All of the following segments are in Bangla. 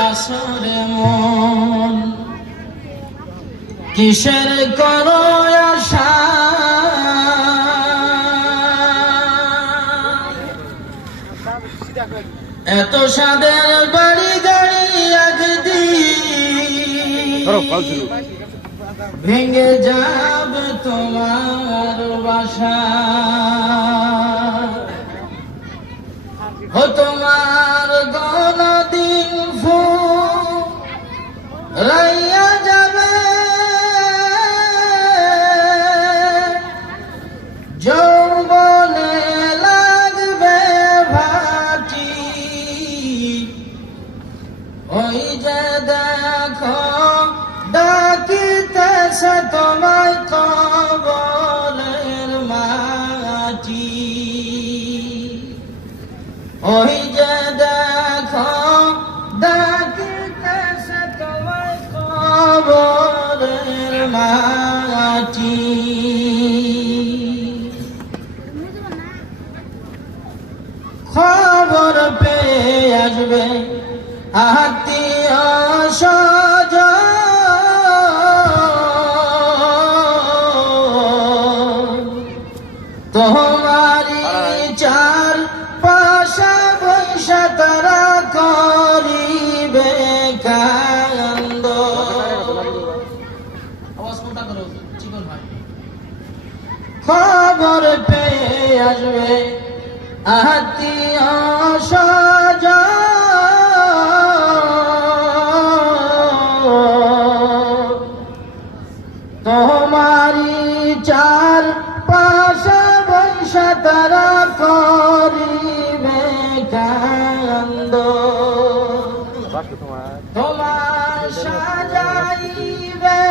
আসরে মন কিসের করো আশা এত সাদের বাড়ি গাড়ি একদিন ভেঙে যাবে তোমার বাসা ও তোমার গলা দিন ফুরাইয়া যাবে যৌবনে লাগবে ভাটি ওই যে দেখো ডাকিতেছে তোমায় কবরের মাটি ওই যে দেখো ডাকিতেছে তোমায় কবরের মাটি খবর পেয়ে আসবে আত্মীয় স্বজন তোমারি চার পাশা বৈশা তারা করিবে কান্দ খবর পেয়ে আসবে আত্মীয় স্বজন তোমারি চার পাশা বৈশা তারা করিবে কান্দ তোমার সাজাইবে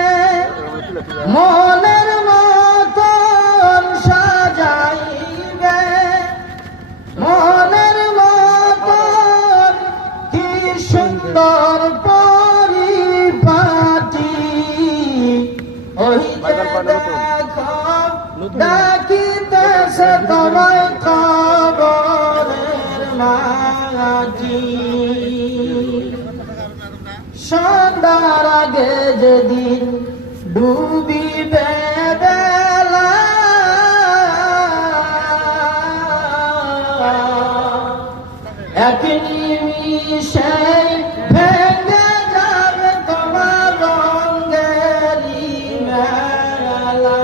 মনের মতন সাজাইবে মনের মতন কি সুন্দর পরিপাটি ওই যে দেখো ডাকিতেছে তোমায় কবরের মাটি সন্ধ্যার আগে যেদিন ডুবিবে বেলা এক নিমিষে ভেঙে যাবে তোমার রঙেরি মেলা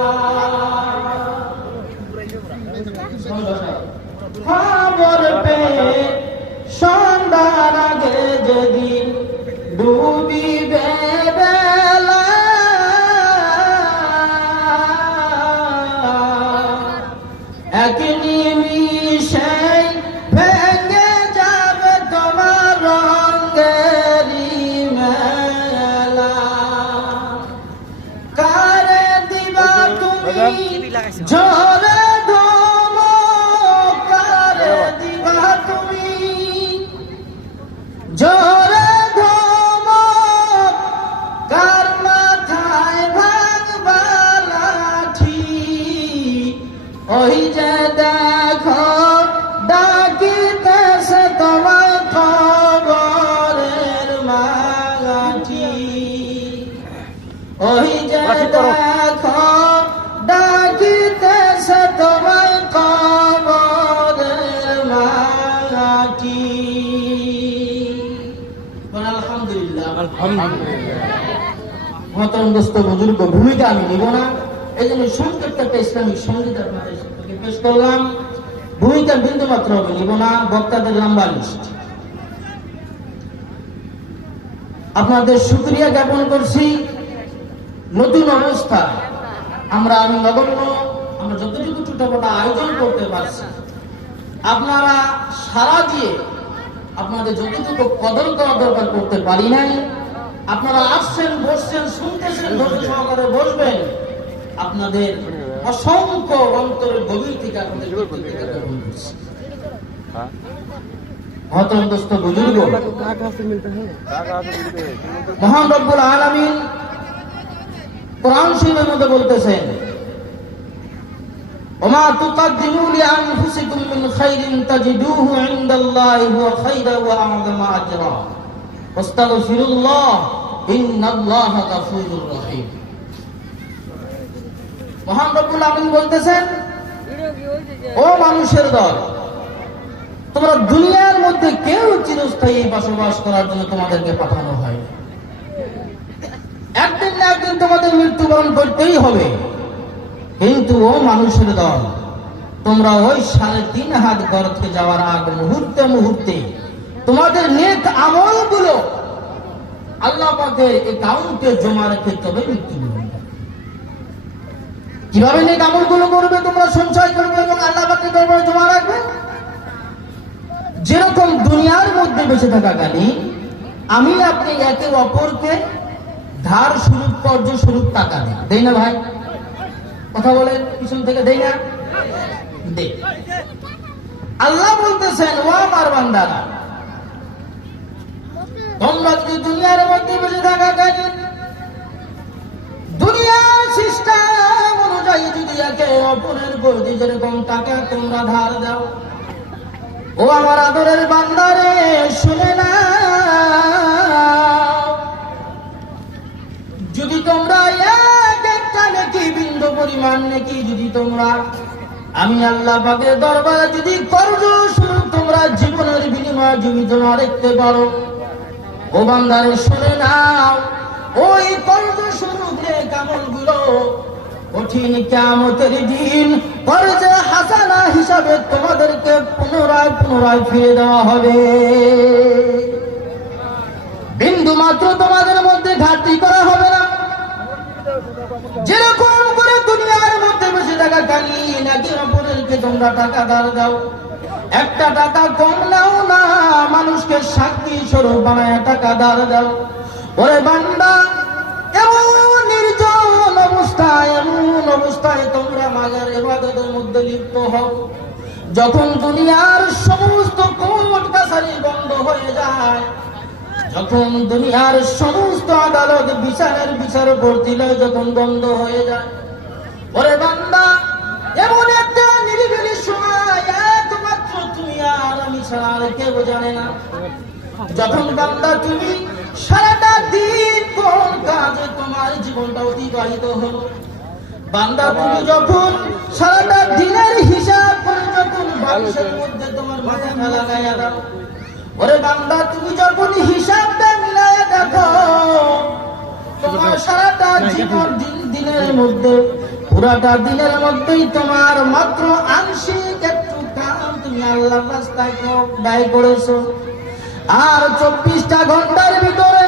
খবর পেয়ে সন্ধ্যার আগে যেদিন ডুবিবে বেলা এক নিমিষে ভেঙে যাবে তোমার রঙেরি মেলা কারে দিবা তুমি ঝরে ধমক কারে দিবা তুমি ঝরে ধমক কার মাথায় ভাঙবা লাঠি ওই যে দেখো ডাকিতেছে তোমায় কবরের মাটি ওই যে দেখো ডাকিতেছে তোমায় কবরের মাটি আলহামদুলিল্লাহ মহতরম দোস্ত বুজুর্গ ভূমিকা আমি নিব না এই জন্য সংক্ষিপ্ত একটা ইসলামিক সঙ্গীত আপনাদের সামনে পেশ করলাম ভূমিকা বিন্দু মাত্র আমি নিব না বক্তাদের লম্বা লিস্ট আপনাদের শুকরিয়া জ্ঞাপন করছি নতুন অবস্থা আমি নগণ্য আমরা যতটুকু ছোটখাটো আয়োজন করতে পারছি আপনারা সারা দিয়ে আপনাদের যতটুকু কদর করা দরকার করতে পারি নাই আপনারা আসছেন বসছেন শুনতেছেন ধৈর্য সহকারে বসবেন আপনাদের অসংখ্য অন্তরের গভীর থেকে আপনাদের মহতরম দোস্ত বুজুর্গ মহান রব্বুল আলামিন কোরআন শরীফের মধ্যে বলতেছেন ওমা তুকাদ্দিমু লিআনফুসিকুম মিন খাইরিন তাজিদুহু ইনদাল্লাহি হুয়া খাইরা ওয়া আ'যামা আজরা আস্তাগফিরুল্লাহ ইন্নাল্লাহা গাফুরুর রহিম। মহান রব্বুল আমিন বলতেছেন, ও মানুষের দল, তোমরা দুনিয়ার মধ্যে কেউ চিরস্থায়ী বসবাস করার জন্য তোমাদেরকে পাঠানো হয়। একদিন না একদিন তোমাদের মৃত্যুবরণ করতেই হবে। কিন্তু ও মানুষের দল, তোমরা ওই 3.5 হাত গর্তে যাওয়ার আগ মুহূর্তে মুহূর্তে তোমাদের নেক আমলগুলো আল্লাহ পাকের অ্যাকাউন্টে জমা রেখে তবে মৃত্যুবরণ করবে। কিভাবে নেক আমলগুলো করবে? তোমরা সঞ্চয় করবে এবং আল্লাহ পাকের দরবারে জমা রাখবে। যেরকম দুনিয়ার মধ্যে বেঁচে থাকাকালীন আমি আপনি একে অপরকে ধার স্বরূপ কর্য স্বরূপ টাকা দেই না ভাই? কথা বলেন, পিছন থেকে দেই না? দে। আল্লাহ বলতেছেন, ও আমার বান্দারা, তোমরা যদি দুনিয়ার মধ্যে বেঁচে থাকাকালীন দুনিয়ার সিস্টেম অনুযায়ী যদি একে অপরের প্রতি যেরকম টাকা তোমরা ধার দাও, ও আমার আদরের বান্দারে শুনে না, যদি তোমরা একটা নেকি বিন্দু পরিমাণ নেকি যদি তোমরা আমি আল্লাহ পাকের দরবারে যদি কর্জ স্বরূপ তোমরা জীবনের বিনিময়ে যদি তোমরা রাখতে পারো, ও বান্দারে শুনে নাও, ওই কর্জ স্বরূপ আমলগুলো কঠিন কিয়ামতের দিন কর্জে হাসানা হিসাবে তোমাদেরকে পুনরায় পুনরায় ফিরে দেওয়া হবে। বিন্দু মাত্র তোমাদের মধ্যে ঘাটতি করা হবে না। যেরকম করে দুনিয়ার মধ্যে বেঁচে থাকা কালীন একে অপরকে তোমরা টাকা ধার দাও, একটা টাকা কম নাও না, মানুষকে সাক্ষী স্বরূপ বানায় টাকা ধার দাও। ওরে বান্দা, এমন নির্জন অবস্থায় এমন অবস্থায় তোমরা মাজার ইবাদতের মধ্যে লিপ্ত হও, যখন দুনিয়ার সমস্ত কোর্ট কাছারি বন্ধ হয়ে যায়, যখন দুনিয়ার সমস্ত আদালত বিচারের বিচারপতিলয় যখন বন্ধ হয়ে যায়, ওরে বান্দা, এমন একটা নিরিবিলি সময় একমাত্র তুমি আর আমি ছাড়া আর কেউ জানে না, যখন বান্দা তুমি সারাটা দিন কোন কাজে তোমার জীবনটা অতিবাহিত হলো, বান্দা তুমি যখন সারাটা দিনের হিসাব করে যখন বালিশের মধ্যে তোমার মাথা লাগাইয়া দাও, ওরে বান্দা তুমি যখন হিসাবটা মিলাইয়া দেখো, তোমার সারাটা জীবন দিনের মধ্যে পুরাটা দিনের মধ্যেই তোমার মাত্র আংশিক একটু কাম তুমি আল্লাহর রাস্তায় ব্যয় করেছো, আর 24টা ঘন্টার ভিতরে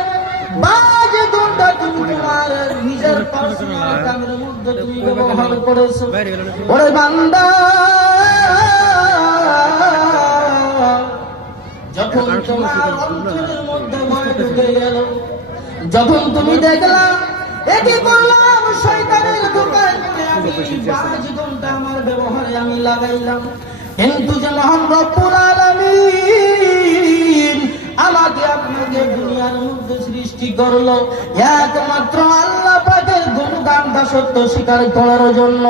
5 ঘন্টা তুমি তোমার নিজের পার্সোনাল কামের মধ্যে তুমি ব্যবহার করেছো। ওরে বান্দা, যখন তোমার অন্তরের মধ্যে ভয় ঢুকে গেল, যখন তুমি দেখলাম এটি করলাম শয়তানের দোকান, আমি 5 ঘন্টা আমার ব্যবহারে আমি লাগাইলাম, কিন্তু যে মহান রব্বুল আলামিন আমাকে আপনাকে দুনিয়ার মধ্যে সৃষ্টি করলো একমাত্র আল্লাহ পাকের গুণগান দাসত্ব স্বীকার করার জন্য,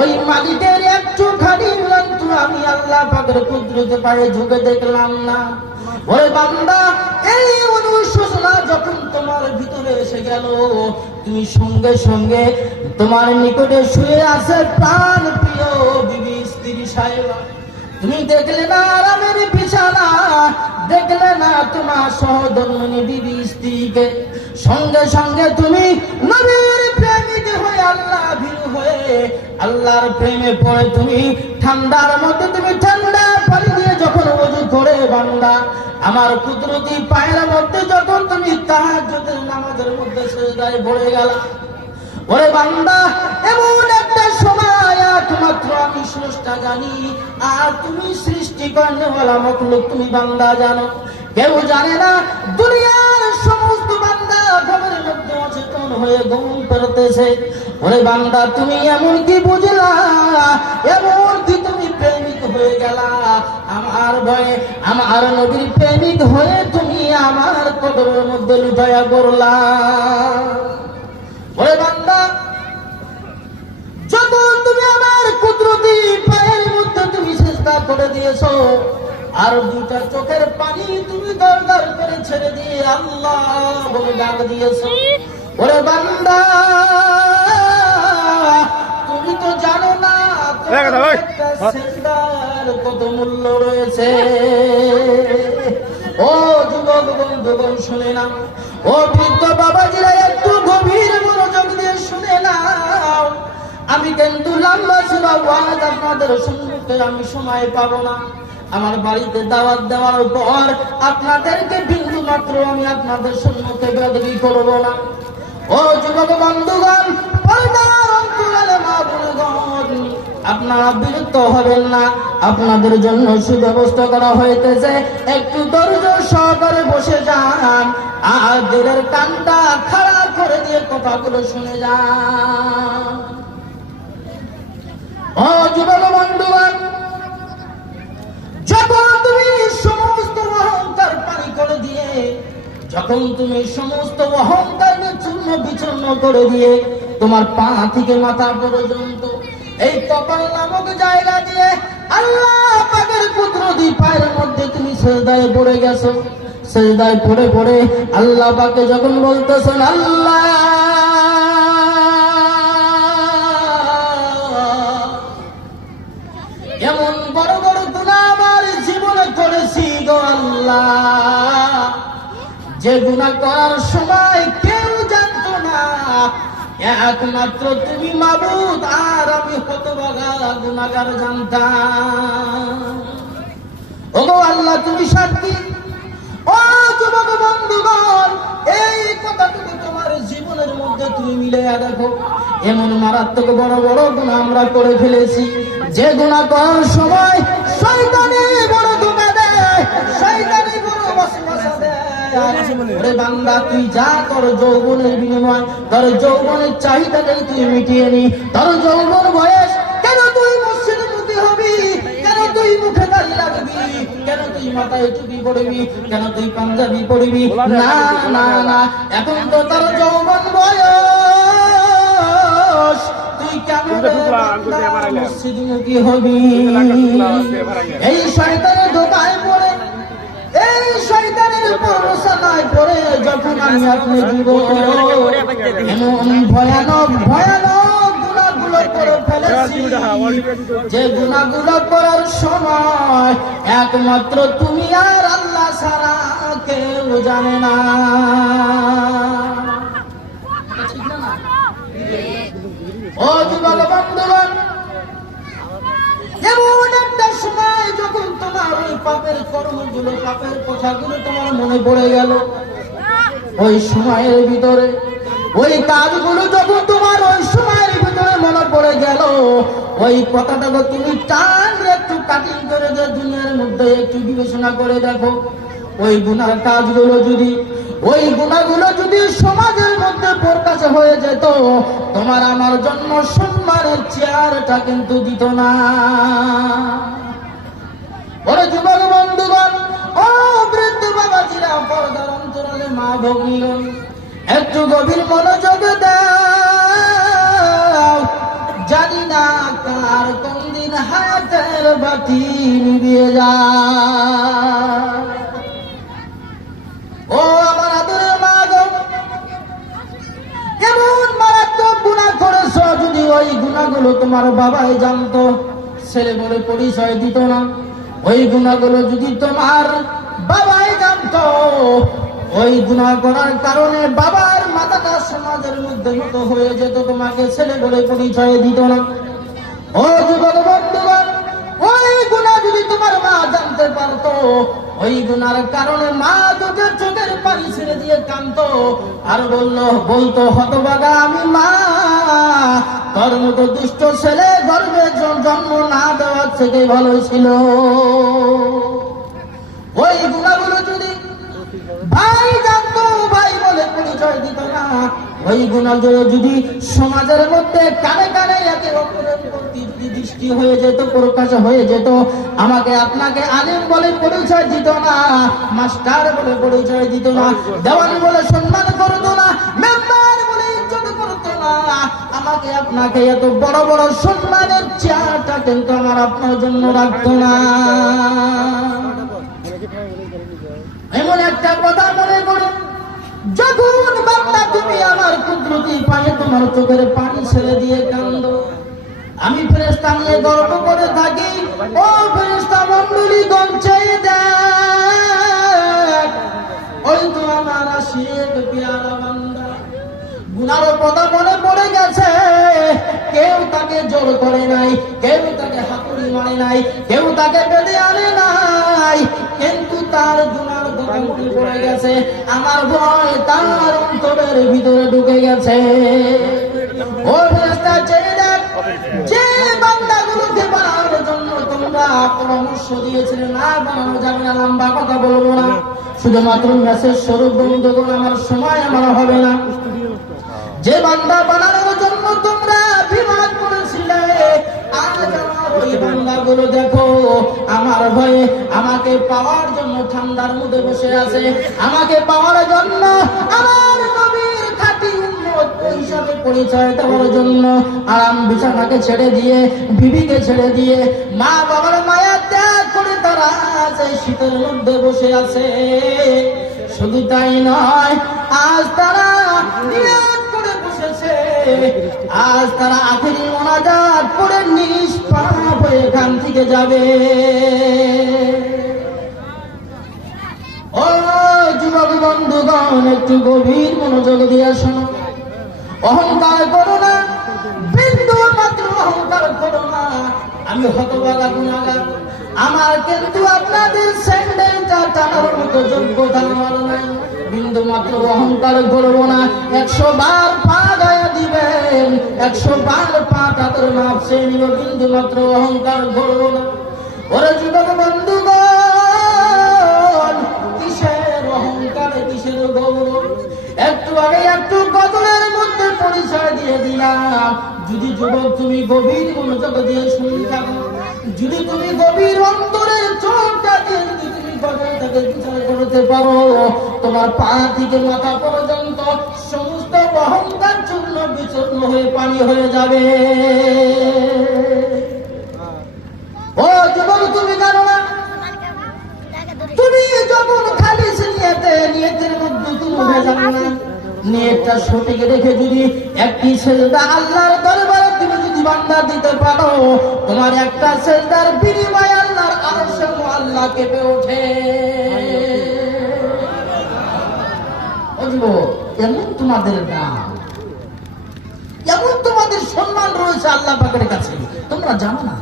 ওই মালিকের একটুখানি কিন্তু আমি আল্লাহ পাকের কুদরতে পায়ে ঝুঁকে দেখলাম না। ওরে বান্দা, এই অনুশোচনা যখন তোমার ভিতরে এসে গেল, তুমি সঙ্গে সঙ্গে তোমার নিকটে শুয়ে আছে প্রাণ প্রিয় বিবি স্ত্রী সাহেবা, তুমি দেখলে না আরামের বিছানা, দেখলে না তোমার সহধর্মিণী বিবি স্ত্রীকে, সঙ্গে সঙ্গে তুমি নবীর প্রেমিক হয়ে আল্লাহ ভীরু হয়ে আল্লাহর প্রেমে পড়ে তুমি ঠান্ডার মধ্যে তুমি ঠান্ডা পানি দিয়ে যখন ওযু করে বান্দা আমার কুদরতি পায়ের মধ্যে যখন তুমি তাহাজ্জুদের নামাজের মধ্যে সিজদায় পড়ে গেলা, ওরে বান্দা, এমন একটা সময় একমাত্র আমি স্রষ্টা জানি, আর তুমি সৃষ্টি করেওয়ালা মখলুক তুমি বান্দা জানো, কেউ জানে না। দুনিয়ার সমস্ত বান্দা ঘরের মধ্যে অচেতন হয়ে ঘুম পেরোতেছে। ওরে বান্দা, তুমি এমন কি বুঝলা, এমন কি তুমি প্রেমিক হয়ে গেলা আমার ভয়ে, আমার নবীর প্রেমিক হয়ে তুমি আমার কদমের মধ্যে লুটাইয়া পড়লা। ওরে বান্দা, যখন তুমি আমার কুদরতি পায়ের মধ্যে তুমি সিজদা করে দিয়েছো, আর দুইটা চোখের পানি তুমি দরকার করে ছেড়ে দিয়ে আল্লাহ বলে ডাক দিয়েছো। ওরে বান্দা, তুমি তো জানো না সেজদার কত মূল্য রয়েছে। ও যুবক বন্ধুগণ শুনে না, ও বৃদ্ধ বাবাজিরা একটু গভীর মনোযোগ দিয়ে শুনে নাও। আমি কিন্তু লম্বা সূরা ওয়াজ আপনাদের সম্মুখে আমি সময় পাবো না। আমার বাড়িতে দাওয়াত দেওয়ার পর আপনাদেরকে বিন্দু মাত্র আমি আপনাদের সম্মুখে বেদবি করবো না। ও যুবক বন্ধুগণ, পর্দার অন্তরালে মা বোনগণ, আপনারা বিরক্ত হবেন না। আপনাদের জন্য সুব্যবস্থা করা হইতেছে, একটু ধৈর্য সহকারে বসে যান আর দিলের কানটা খাড়া করে দিয়ে কথাগুলো শুনে যান। ও যুবক বন্ধুগণ, যখন তুমি সমস্ত অহংকার পানি করে দিয়ে, যখন তুমি সমস্ত অহংকারকে চূর্ণ বিচূর্ণ করে দিয়ে তোমার পা থেকে মাথা পর্যন্ত এই কপাল নামক জায়গা দিয়ে আল্লাহ পাকের কুদরতি পায়ের মধ্যে তুমি সিজদায় পড়ে গেছো। সিজদায় পড়ে পড়ে আল্লাহ পাকে যখন বলতেছেন আল্লাহ, এমন বড় বড় গুনাহ আমার জীবনে করেছি গো আল্লাহ, যে গুনাহ করার সময় কেউ জানতো না, একমাত্র তুমি মাবুদ আর আমি হতভাগা গুনাহগার জানতাম। ওগো আল্লাহ তুমি সাক্ষী। ও যুবক বন্ধুগণ, এই কথাটুকু তোমার জীবনের মধ্যে তুমি মিলাইয়া দেখো। এমন মারাত্মক বড় বড় গুনাহ আমরা করে ফেলেছি, যে গুনাহ করার সময় শয়তানি বড় ধোঁকা দেয়, শয়তানি বড় ওয়াসওয়াসা দেয়। ওরে বান্দা, তুই যা তোর যৌবনের বিনিময়, তোর যৌবনের চাহিদাটাই তুই মিটিয়ে নি। তোর যৌবন বয়স, কেন তুই মসজিদে মুখী হবি? কেন তুই মুখে দাড়ি রাখবি? কেন তুই মাথায় টুপি পড়বি? কেন তুই পাঞ্জাবি পড়বি? না না না, এখন তো তোর যৌবন বয়স, তুই কেমন মসজিদে মুখী হবি? এই শয়তানের ধোঁকায় পড়ে, এই শয়তানের প্ররোচনায় পড়ে যখন আমি আপনি জীবন এমন ভয়ানক ভয়ানক গুনাহগুলো করে ফেলেছি, যে গুনাহগুলো করার সময় একমাত্র তুমি আর আল্লাহ ছাড়া কেউ জানে না। ও যুবক বন্ধুগণ, এমন একটা সময় যখন তোমার ওই পাপের কর্মগুলো, পাপের কথাগুলো তোমার মনে পড়ে গেল, ওই সময়ের ভিতরে ওই কাজগুলো যখন তোমার ওই সময়ের ভিতরে মনে পড়ে গেল, ওই কথাটাকে তুমি টান একটু কাটিং করে যে দুনিয়ার মধ্যে একটু বিবেচনা করে দেখো। ওই গুনার কাজগুলো যদি, ওই গুনাহগুলো যদি সমাজের মধ্যে প্রকাশ হয়ে যেত, তোমার আমার জন্য সম্মানের চেয়ারটা কিন্তু দিত না। ওরে যুবক বন্ধুগণ, ও বৃদ্ধ বাবাজিরা, পর্দার অন্তরালে মা ভগ্নীগণ, একটু গভীর মনোযোগ দাও। জানি না কার কোন দিন হায়াতের বাতি নিভিয়ে যায়। ও আমার আদরের মা গো, এমন মারাত্মক গুনাহ করেছো, যদি ওই গুনাহগুলো তোমার বাবাই জানতো, ছেলে বলে পরিচয় দিত না। ওই গুনাহগুলো যদি তোমার বাবাই জানতো, ওই গুনাহ করার কারণে বাবার মাথাটা সমাজের মধ্যে নত হয়ে যেত, তোমাকে ছেলে বলে পরিচয় দিত না। ও যুবক বন্ধুগণ, ওই গুনাহ যদি তোমার মা জানতে পারতো, ওই গুনার কারণে মা দুটোর চোখের পানি ছেড়ে দিয়ে কাঁদতো আর বলতো হতভাগা আমি মা, তোর মতো দুষ্ট ছেলে গর্ভে জন্ম না দেওয়ার থেকে ভালো ছিল। ওই গুনাহগুলো যদি ভাই জানতো, ভাই বলে পরিচয় দিত না। ওই গুনাহগুলো যদি সমাজের মধ্যে কানে কানে একে অপরের প্রতি দৃষ্টি হয়ে যেত, প্রকাশ হয়ে যেত, আমাকে আপনাকে আলেম বলে পরিচয় দিত না, মাস্টার বলে পরিচয় দিত না, দেওয়ান বলে সম্মান করত না, মেম্বার বলে ইজ্জত করত না, আমাকে আপনাকে এত বড় বড় সম্মানের চেয়ারটা কিন্তু আমার আপনার জন্য রাখতো না। এমন একটা কথা মনে করো, যখন বান্দা তুমি আমার কুদরতি পায়ে তোমার চোখের পানি ছেড়ে দিয়ে কান্দো, আমি ফেরেশতা নিয়ে গর্ব করে থাকি, ও ফেরেশতা মণ্ডলী গঞ্চে দেখ, ওই তো আমার আশিক পিয়ারা বান্দা গুনার পদা মনে পড়ে গেছে। কেউ তাকে জোর করে নাই, কেউ তাকে হাতুড়ি মারে নাই, কেউ তাকে বেঁধে আনে নাই, কিন্তু তার গুনার কথা মনে পড়ে গেছে। আমার ভয় তার অন্তরের ভিতরে ঢুকে গেছে। ও ফেরেশতা চেয়ে দেখ, যে বান্দাগুলোকে বানানোর জন্য তোমরা পরামর্শ দিয়েছিলে না বানানো যাবে না, লম্বা কথা বলবো না, শুধুমাত্র মেসেজ স্বরূপ বন্ধুগণ, আমার সময় আমার হবে না। যে বান্দা বানানোর জন্য তোমরা বিবাদ করেছিলে, আজ আমার ওই বান্দাগুলো দেখো আমার ভয়ে আমাকে পাওয়ার জন্য ঠান্ডার মধ্যে বসে আছে, আমাকে পাওয়ার জন্য আমার নবীর খাঁটি উম্মত হিসাবে পরিচয় দেওয়ার জন্য আরাম বিছানাকে ছেড়ে দিয়ে, বিবিকে ছেড়ে দিয়ে, মা বাবার মায়া ত্যাগ করে তারা সেই শীতের মধ্যে বসে আছে। শুধু তাই নয়, আজ তারা নিয়ত করে বসেছে, আজ তারা আখেরি মোনাজাত করে নিষ্পাপ হয়ে এখান থেকে যাবে। ও যুবক বন্ধুগণ, একটু গভীর মনোযোগ দিয়ে শোনো। অহংকার করো না, বিন্দু মাত্র অহংকার করো না। আমি হতভাগা গুনাহগার, আমার কিন্তু আপনাদের স্যান্ডেলটা টানার মতো যোগ্যতা আমার নাই। বিন্দু মাত্র অহংকার করবো না। 100 বার পা গায়ে দিবেন, 100 বার পা তাদের মাপ চেয়ে নিব, বিন্দু মাত্র অহংকার করবো না। ওরে যুবক বন্ধুগণ, কিসের অহংকার, কিসের গৌরব? একটু আগে একটু গজলের মধ্যে পরিচয় দিয়ে দিলাম। যদি যুবক তুমি গভীর মনোযোগ দিয়ে শুনে থাকো, যদি তুমি গভীর অন্তরের চোখটা দিয়ে যদি তুমি গজলটাকে বিচার করতে পারো, তোমার পা থেকে মাথা পর্যন্ত সমস্ত অহংকার চূর্ণ বিচূর্ণ হয়ে পানি হয়ে যাবে। ও যুবক, তুমি জানো না, তুমি যখন খালিস নিয়তের মধ্যে তুমি ভেজাল না, নিয়তটা সঠিক রেখে যদি একটি সেজদা আল্লাহর দরবারে তুমি যদি বান্দা দিতে পারো, তোমার একটা সেজদার বিনিময়ে আল্লাহর আরশে আল্লাহ কেঁপে ওঠে। ও যুবক, এমন তোমাদের নাম, এমন তোমাদের সম্মান রয়েছে আল্লাহ পাকের কাছে, তোমরা জানো না।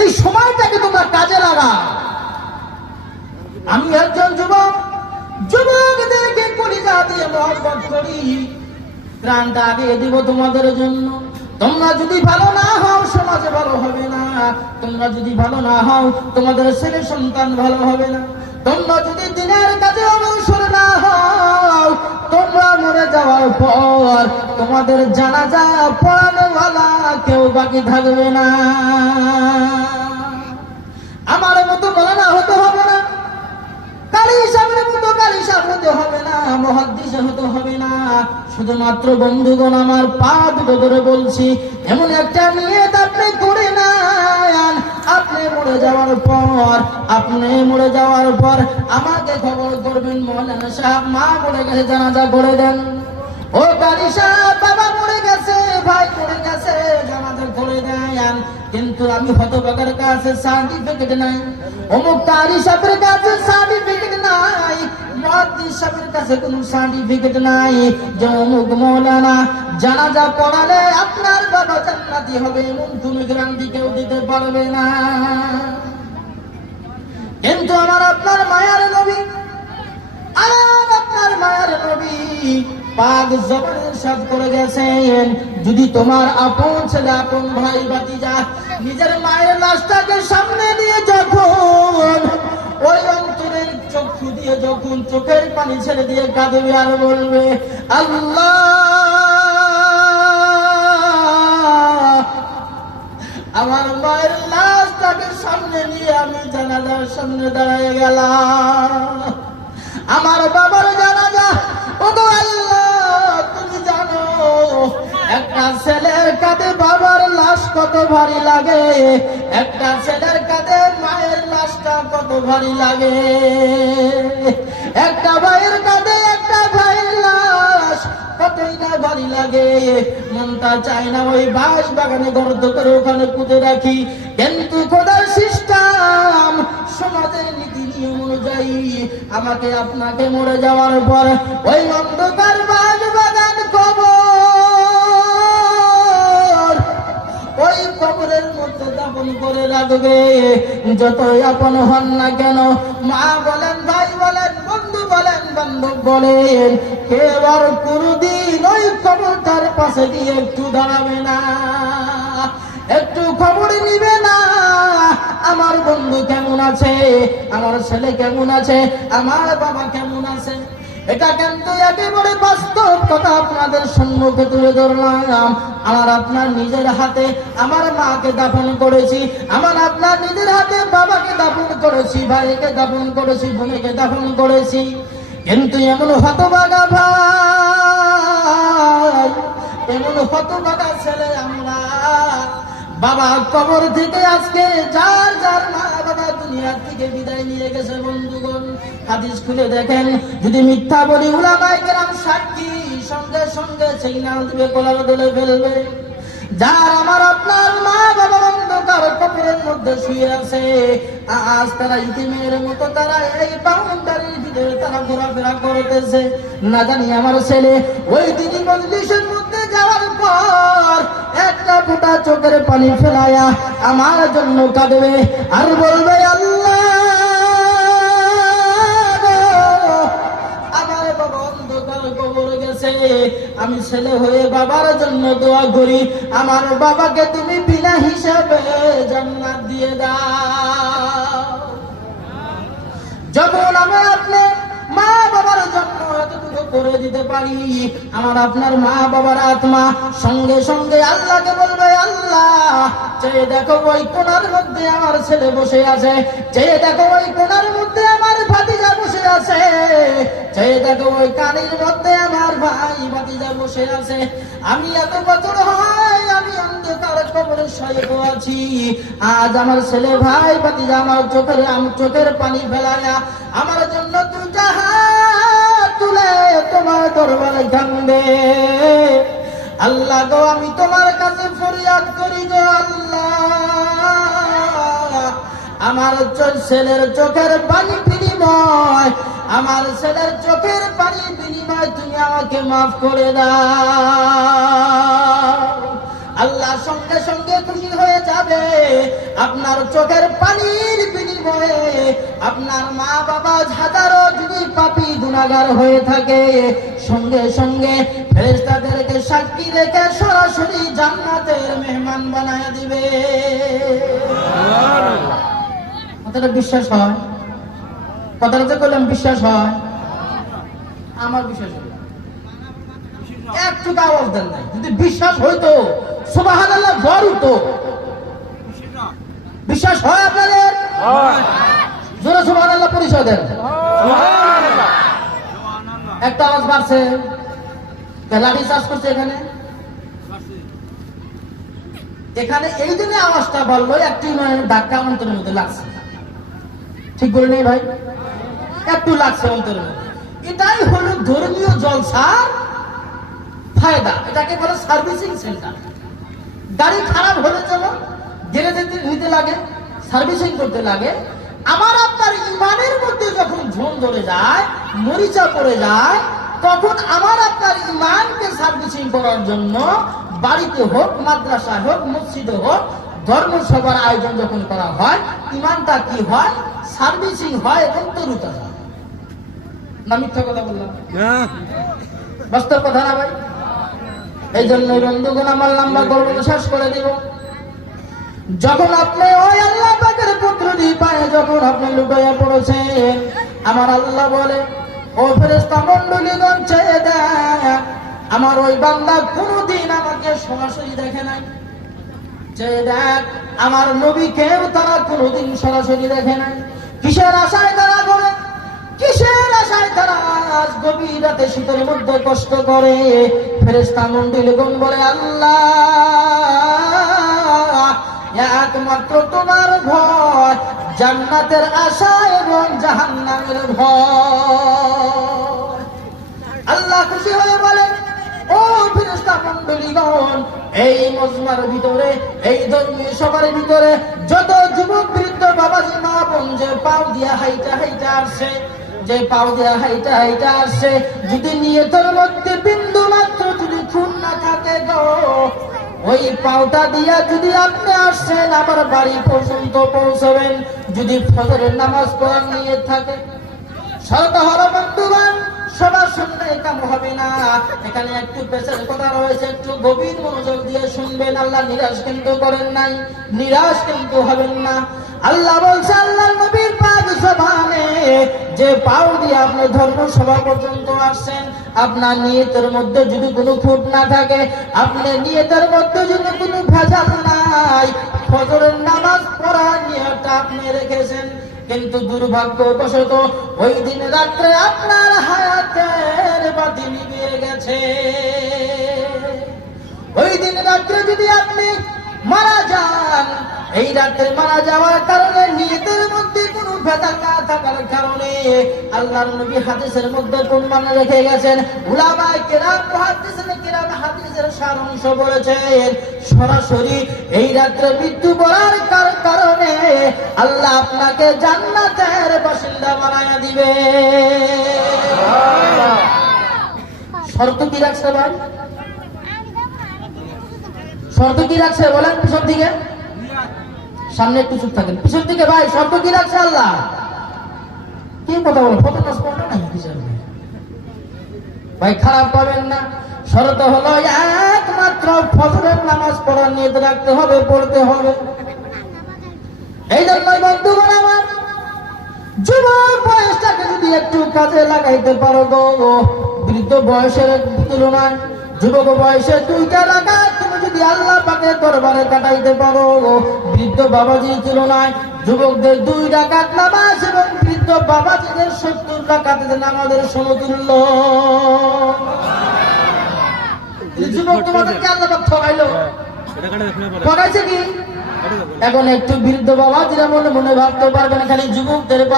এই সময়টাকে তোমরা কাজে লাগা। আমি একজন যুবক, যুবকদেরকে কলিজা দিয়ে মহব্বত করি, প্রাণটা আগে দিব তোমাদের জন্য। তোমরা যদি ভালো না হও, সমাজে ভালো হবে না। তোমরা যদি ভালো না হও, তোমাদের ছেলে সন্তান ভালো হবে না। তোমরা যদি দিনের কাজে অগ্রসর না হও, তোমরা মরে যাওয়ার পর তোমাদের জানাজা পড়ানোওয়ালা কেউ বাকি থাকবে না। আমার মতো মৌলানা হতে হবে না, কারি সাহেবের মতো কারি সাহেব হতে হবে না, মুহাদ্দিস হতে হবে না। শুধুমাত্র বন্ধুগণ, আমার পা দুটো ধরে বলছি, এমন একটা নিয়ত আপনি করে নেন, আপনি মরে যাওয়ার পর আমাকে খবর করবেন, মৌলানা সাহেব মা মরে গেছে, জানাজা করে দেন। ও কারি সাহেব, বাবা মরে গেছে, ভাই মরে গেছে, জানাজা করে দেন। কিন্তু আমি হতভাগার কাছে সার্টিফিকেট নাই, অমুক কারি সাহেবের কাছে সার্টিফিকেট নাই, মুহাদ্দিস সাহেবের কাছে কোনো সার্টিফিকেট নাই যে অমুক মৌলানা জানাজা পড়ালে আপনার বাবা জান্নাতি হবে, এমন কোনো গ্যারান্টি কেউ দিতে পারবে না। কিন্তু আমার আপনার মায়ার নবী, পাক জবানে ইরশাদ করে গেছেন, যদি তোমার আপন ছেলে, আপন ভাই, ভাতিজা নিজের মায়ের লাশটাকে সামনে দিয়ে যখন ওই অন্তরের চক্ষু দিয়ে যখন চোখের পানি ছেড়ে দিয়ে কাঁদবে আর বলবে, আল্লাহ আমার মায়ের লাশটাকে সামনে নিয়ে আমি জানাজার সামনে দাঁড়িয়ে গেলাম, আমার বাবার জানাজা, ওগো আল্লাহ তুমি জানো একটা ছেলের কাঁধে বাবার লাশ কত ভারী লাগে, একটা ছেলের কাঁধে মায়ের লাশ লাশটা কত ভারী লাগে। একটা ভাইয়ের কাঁধে একটা ভাইয়ের লাশ কতই না ভারী লাগে। মনটা চায় না ওই বাঁশ বাগানে গর্ত করে ওখানে পুঁতে রাখি, কিন্তু খোদার সিস্টেম, সমাজের নীতি নিয়ম অনুযায়ী আমাকে আপনাকে মরে যাওয়ার পর ওই অন্ধকার বাঁশ বাগান কবর, ওই কবরের মধ্যে দাফন করে রাখবে। যতই আপন হন না কেন, মা বলেন, ভাই বলেন, বন্ধু বলেন, বান্ধব বলেন, কেউ আর কোনদিন ওই কবরটার পাশে দিয়ে একটু দাঁড়াবে না, একটু খবর নিবে না। আমার বন্ধু কেমন আছে, আমার ছেলে কেমন আছে, আমার বাবা কেমন আছে। এটা কিন্তু একেবারে বাস্তব কথা আপনাদের সম্মুখে তুলে ধরলাম। আমার আপনার নিজের হাতে আমার মাকে দাফন করেছি, আমার আপনার নিজের হাতে বাবাকে দাফন করেছি, ভাইকে দাফন করেছি, বোনকে দাফন করেছি। কিন্তু এমন হতভাগা ভাই, এমন হতভাগা ছেলে আমরা, বাবা কবর থেকে আজকে যার যার মা বাবা দুনিয়ার থেকে বিদায় নিয়ে গেছে। বন্ধুগণ, হাদিস খুলে দেখেন, যদি মিথ্যা বলি উলামায়ে কেরাম সাক্ষী, সঙ্গে সঙ্গে সিগন্যাল দিবে, কলার দলে ফেলবে। যার আমার আপনার মা বাবা অন্ধকার কবরের মধ্যে শুয়ে আছে, আজ তারা ইতিমের মতো তারা এই বাউন্ডারির ভিতরে তারা ঘোরাফেরা করতেছে। না জানি আমার ছেলে ওই দিনই মজলিসের মধ্যে যাওয়ার পর একটা ফোঁটা চোখের পানি ফেলায়া আমার জন্য কাঁদবে আর বলবে, আল্লাহ, আমার বাবা অন্ধকার কবর গেছে, আমি ছেলে হয়ে বাবার জন্য দোয়া করি, আমার বাবাকে তুমি বিনা হিসাবে জান্নাত দিয়ে দাও। যখন আমরা আপনি মা বাবার জন্য এতটুকু করে দিতে পারি, আমার আপনার মা বাবার আত্মা সঙ্গে সঙ্গে আল্লাহকে বলবে, আল্লাহ, চেয়ে দেখো ওই কোণার মধ্যে আমার ছেলে বসে আছে, চেয়ে দেখো ওই কোণার মধ্যে আমার ভাতিজা বসে আছে, চেয়ে দেখো ওই কানির মধ্যে আমার ভাই ভাতিজা বসে আছে। আমি এত বছর হয় আমি অন্ধকার কবরে শুয়ে আছি, আজ আমার ছেলে ভাই ভাতিজা আমার চোখের পানি ফেলায়া আমার জন্য দুটা হাত তুলে তোমার দরবারে কান্দে। আল্লাহ গো, আমি তোমার কাছে ফরিয়াদ করি গো আল্লাহ, আমার ছেলের চোখের পানি বিনিময়, আমার ছেলের চোখের পানি বিনিময় তুমি আমাকে মাফ করে দাও। আল্লাহ সঙ্গে সঙ্গে খুশি হয়ে যাবে। আপনার চোখের পানির বিনিময়ে আপনার মা বাবা হাজারো যদি পাপী গুনাহগার হয়ে থাকে, সঙ্গে সঙ্গে ফেরেশতাদেরকে সাক্ষী রেখে সরাসরি জান্নাতের মেহমান বানায় দিবে। কথাটা বিশ্বাস হয়? কথাটা তো বললাম বিশ্বাস হয়? আমার বিশ্বাস হয়। একটু আওয়াজ দেন নাই, যদি বিশ্বাস হইতো সুবহানাল্লাহ জোর হতো। বিশ্বাস হয় আপনাদের? জোরে সুবহানাল্লাহ পরিচয় দেন। একটা আওয়াজ বাড়ছে, লাঠি চার্জ করছে এখানে এখানে এই জন্য আওয়াজটা বললো, একটি ধাক্কা অন্তরের মধ্যে লাগছে। ঠিক বলে নেই ভাই? একটু লাগছে অন্তরের মধ্যে। এটাই হলো ধর্মীয় জলসার ফায়দা। এটাকে বলে সার্ভিসিং সেন্টার। গাড়ি খারাপ হলে যেমন গ্যারেজে নিতে লাগে, সার্ভিসিং করতে লাগে, আমার আপনার ইমানের মধ্যে যখন ঝোন ধরে যায়, মরিচা পড়ে যায়, তখন আমার আপনার ইমানকে সার্ভিসিং করার জন্য বাড়িতে হোক, মাদ্রাসায় হোক, মসজিদে হোক, ধর্মসভার আয়োজন যখন করা হয়, ইমানটা কি হয়? সার্ভিসিং হয় এবং তরুতা হয়। না মিথ্যা কথা বললাম? বাস্তব কথা না ভাই? এই জন্য বন্ধুগণ, আমার লম্বা গল্প শেষ করে দিব। যখন আপনি ওই আল্লাহ পাকের পুত্রটি পায়ে যখন আপনি লুটাইয়া পড়েছেন, আমার আল্লাহ বলে, ও ফেরেশতা মণ্ডলীগণ চেয়ে দেখ, আমার ওই বান্দা কোনদিন আমাকে সরাসরি দেখে নাই। চেয়ে দেখ, আমার নবীকেও তারা কোনদিন সরাসরি দেখে নাই। কিসের আশায় তারা করে? কিসের আশায় তারা আজ গভীর রাতে শীতের মধ্যে কষ্ট করে? ফেরেশতা মণ্ডলীগণ বলে, আল্লাহ, একমাত্র তোমার ভয়, জান্নাতের আশা এবং জাহান্নামের ভয়। আল্লাহ খুশি হয়ে বলেন, ও ফেরেশতা মণ্ডলীগণ, এই মজমার ভিতরে, এই ধর্মীয় সভার ভিতরে যত যুবক বৃদ্ধ বাবাজি মা বোন যে পাও দিয়া হাইটা হাইটা আসছে, যে পাও দিয়া হাইটা হাইটা আসছে, যদি নিয়তের মধ্যে বিন্দু মাত্র যদি খুন না থাকে গো, ওই পাওটা দিয়া যদি আপনি আসছেন আমার বাড়ি পর্যন্ত পৌঁছবেন, যদি ফজরের নামাজ পড়ার নিয়ত থাকে। শর্ত হলো বন্ধুগণ, সবার শুনলে কাম হবে না। এখানে একটু পেছনের কথা রয়েছে, একটু গভীর মনোযোগ দিয়ে শুনবেন। আল্লাহ নিরাশ কিন্তু করেন নাই, নিরাশ কিন্তু হবেন না। আল্লাহ বলছে, আল্লাহ নবীর পাক জবানে, যে পাও দিয়ে আপনি ধর্ম সভা পর্যন্ত আসছেন, আপনার নিয়তের মধ্যে যদি কোনো খুঁত না থাকে, আপনার নিয়তের মধ্যে যদি কোনো ভেজাল নাই, ফজরের নামাজ পড়ার নিয়তটা আপনি রেখেছেন, কিন্তু দুর্ভাগ্যবশত ওই দিন রাত্রে আপনার হায়াতের বাতি নিভিয়ে গেছে। ওই দিন রাত্রে যদি আপনি মারা যান, এই রাত্রে মারা যাওয়ার কারণে নিয়তের মধ্যে কোনো ভেজাল না থাকার কারণে আল্লাহর নবী হাদিসের মধ্যে প্রমাণ রেখে গেছেন, উলামায়ে কেরাম মুহাদ্দিসিনে কেরাম হাদিসের সারাংশ বলেছেন, সরাসরি এই রাত্রে মৃত্যু বলার কারণে আল্লাহ আপনাকে জান্নাতের বাসিন্দা বানায়া দিবে। শর্ত কি রাখছে ভাই? শর্ত কি রাখছে বলেন? পিছন দিকে, সামনে একটু চুপ থাকেন, পিছন দিকে ভাই, শর্ত কি রাখছে আল্লাহ? কি কথা বল, কত নাচ পড়ে না ভাই, খারাপ পাবেন না। শর্ত হলো একমাত্র ফজরের নামাজ পড়ার নিয়ত রাখতে হবে, পড়তে হবে। এই জন্যই বন্ধুগণ আমার, যুবক বয়সটাকে যদি একটু কাজে লাগাইতে পারো গো, বৃদ্ধ বয়সের তুলনায় যুবক বয়সে 2টা রাকাত তুমি যদি আল্লাহ পাকের দরবারে কাটাইতে পারো, বৃদ্ধ বাবাজির তুলনায় যুবকদের 2 রাকাত নামাজ এবং বৃদ্ধ বাবাজিদের 70 রাকাতের নামাজের সমতুল্য। যুবক তোমাদেরকে আল্লাহ পাক ঠকাইলো, ঠকাইছে কি? এখন একটু বৃদ্ধ বাবাজিরা মনে মনে ভাবতে পারবেন, খালি যুবকদের